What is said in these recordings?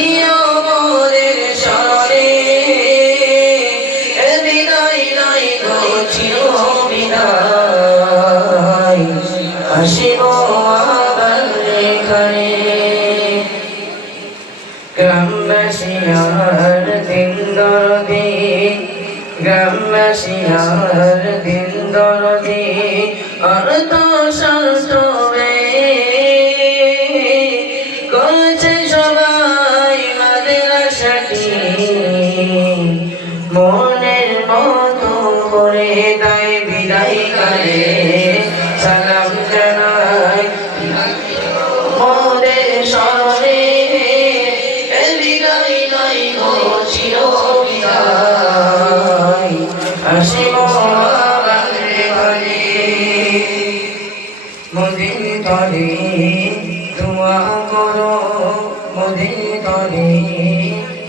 রাখিও মোদের স্মরণে বিদায় নাই গো চির বিদায় আসিব আবার এখানে গ্রামবাসী আর দিন দরদি গ্রামবাসী আর দিন দরদি অর্থ শাস্ত্রে করছে সবাই মাদ্রাসাটি মনের মতো করে তাই বিদায় কালে সালাম জানাই মোদের স্মরণে বিদায় নাই গো চির বিদায় আসিব আবার এখানে মোদের তরে দোয়া করো মোদের তরে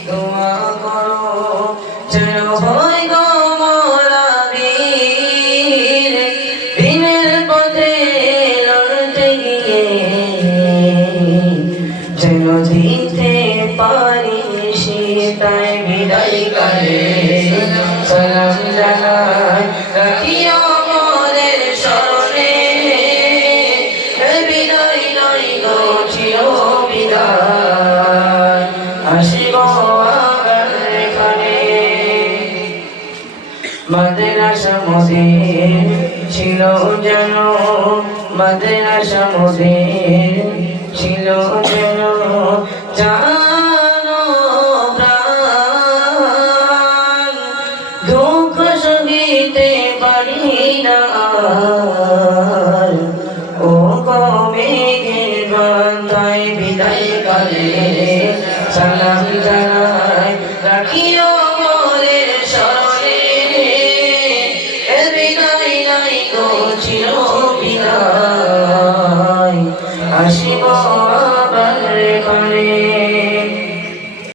দোয়া করো যেন হয় গো মোরা বীর দিনের পথে লড়তে গিয়ে যেন দিতে পারি সেটাই বিদায় কালে সালাম জানাই রাখিও মোদের স্মরণে বিদায় নাই গো চির বিদায় আসিব আবার এখানে মাদ্রাসা মোদের ছিল যেন মাদ্রাসা মোদের ছিল যেন জানো প্রাণ দুঃখ সহিতে পারি না ও মেঘের বান্ধায় বিদায় কালে সালাম জানাই রাখিও মোদের স্মরণে বিদায় নাই গো চির বিদায় আসিব আবার এখানে।